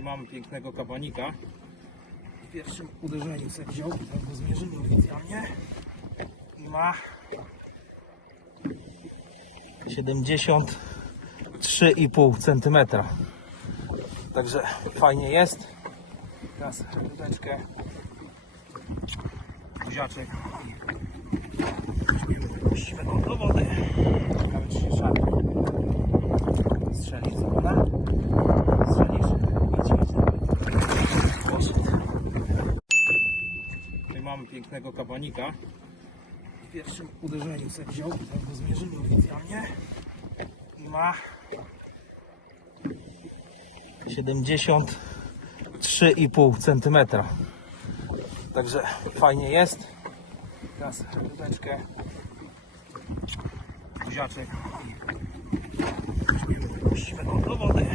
Tutaj mamy pięknego kabanika. W pierwszym uderzeniu sobie wziął, tak go zmierzymy oficjalnie. I ma 73,5 cm. Także fajnie jest. Teraz rybeczkę, buziaczek i pięknego kabanika. W pierwszym uderzeniu sobie wziął, tak go zmierzymy oficjalnie. Ma 73,5 cm. Także fajnie jest. Teraz rybeczkę, buziaczek i go do wody.